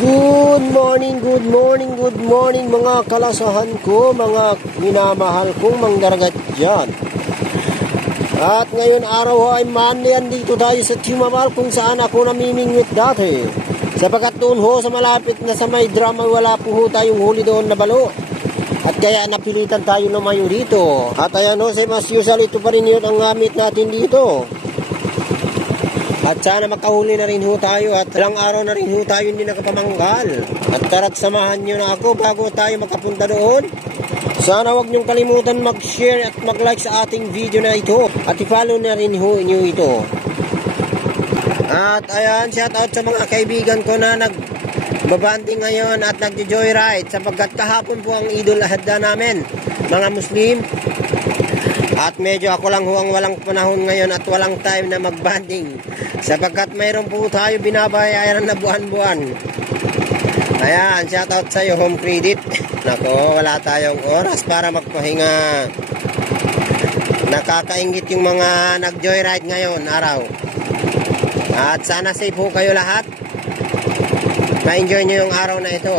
Good morning mga kalasahan ko, mga minamahal kong mangdaragat dyan. At ngayon araw ay Monday, andito tayo sa Timabal kung saan ako namimingwit dati. Sapagkat doon ho sa malapit na sa may drama wala po ho tayong huli doon na balo. At kaya napilitan tayo lumayo dito. At ayan ho, as usual, ito pa rin yun ang gamit natin dito. At sana makahuli na rin ho tayo at ilang araw na rin ho tayo hindi nakapamanggal. At tara't samahan nyo na ako bago tayo makapunta doon. Sana wag nyong kalimutan mag-share at mag-like sa ating video na ito. At i-follow na rin ho nyo ito. At ayan, shout out sa mga kaibigan ko na nagbabanding ngayon at nagjo-joyride. Sapagkat kahapon po ang Idul Adha namin, mga Muslim. At medyo ako lang ho ang walang panahon ngayon at walang time na magbanding. Sapagkat mayroon po tayo binabayaran na buwan-buwan. Ayan, shoutout sa iyo, home credit. Nako, wala tayong oras para magpahinga. Nakakaingit yung mga nag-joyride ngayon, araw. At sana safe po kayo lahat. Ma-enjoy nyo yung araw na ito.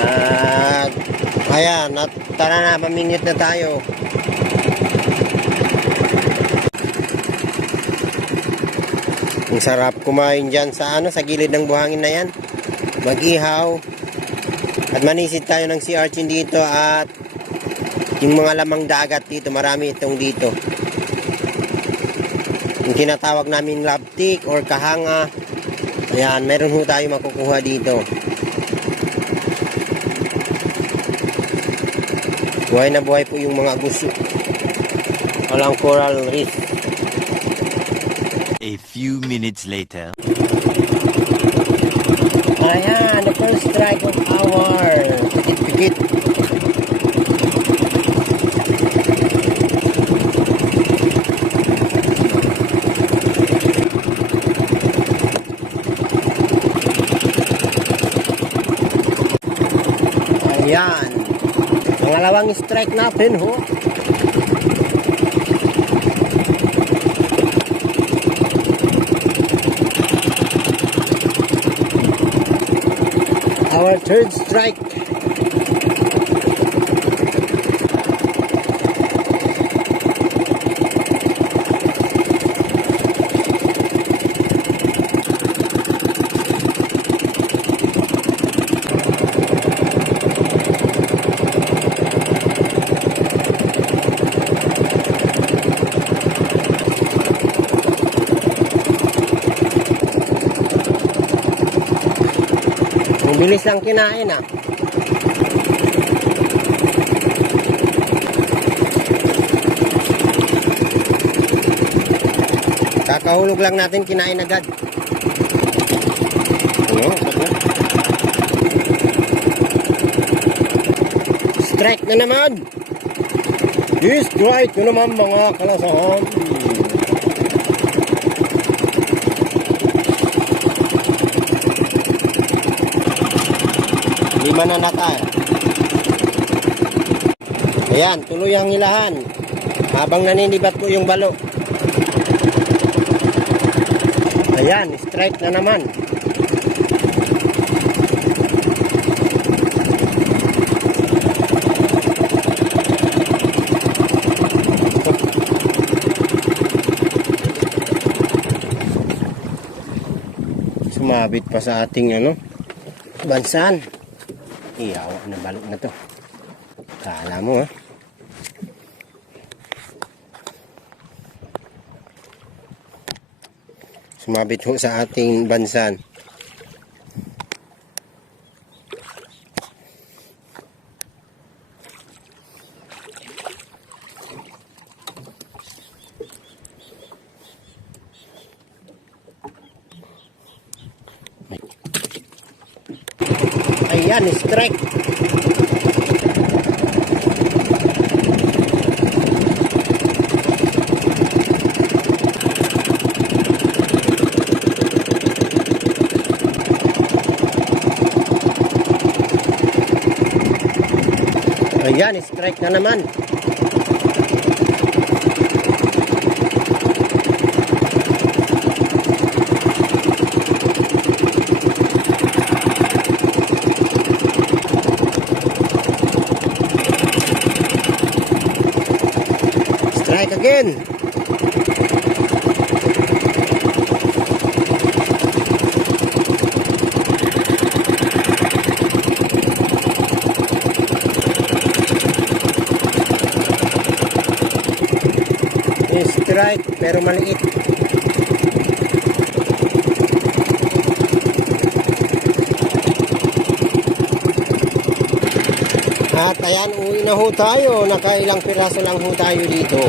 At ayan, tara na, mamingit na tayo. Ang sarap kumain dyan sa sa gilid ng buhangin na yan. Mag-ihaw. At manisid tayo ng sea urchin dito at yung mga lamang dagat dito, marami itong dito. Yung tinatawag namin labtik or kahanga. Ayan, meron ho tayo makukuha dito. Buhay na buhay po yung mga gusto. Walang coral reef. A few minutes later. Ayan, the first strike of our pikit-pikit. Ayan, pangalawang strike natin ho. Our third strike. Bilis lang kinain Kakahulog lang natin, kinain agad. Strike na naman. Strike na naman mga kalasahan. Lima na tayo. Ayan, tuloy ang hilahan habang naninibat po yung balo. Ayan, strike na naman. Sumabit pa sa ating bansan. Iyawa na balok na to. Kala mo Sumabit ho sa ating bansan. Ayan, strike. Ayan, strike na naman. natin. Strike pero maliit. At ayan, uwi na ho tayo. Nakailang piraso lang ho tayo dito.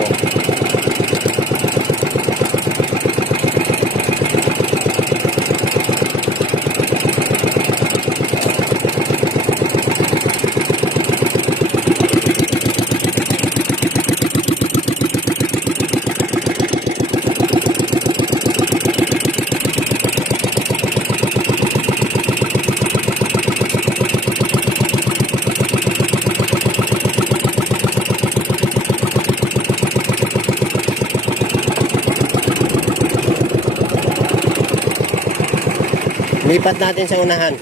Lipat natin sa unahan.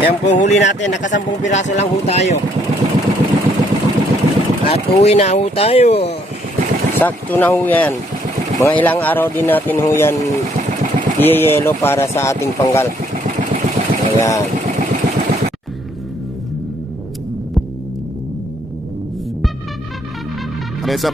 Yan po huli natin, nakasampung piraso lang ho tayo. At uwi na ho tayo. Sakto na ho yan. Mga ilang araw din natin ho yan iyayelo para sa ating panggal. Ayan. Mesa.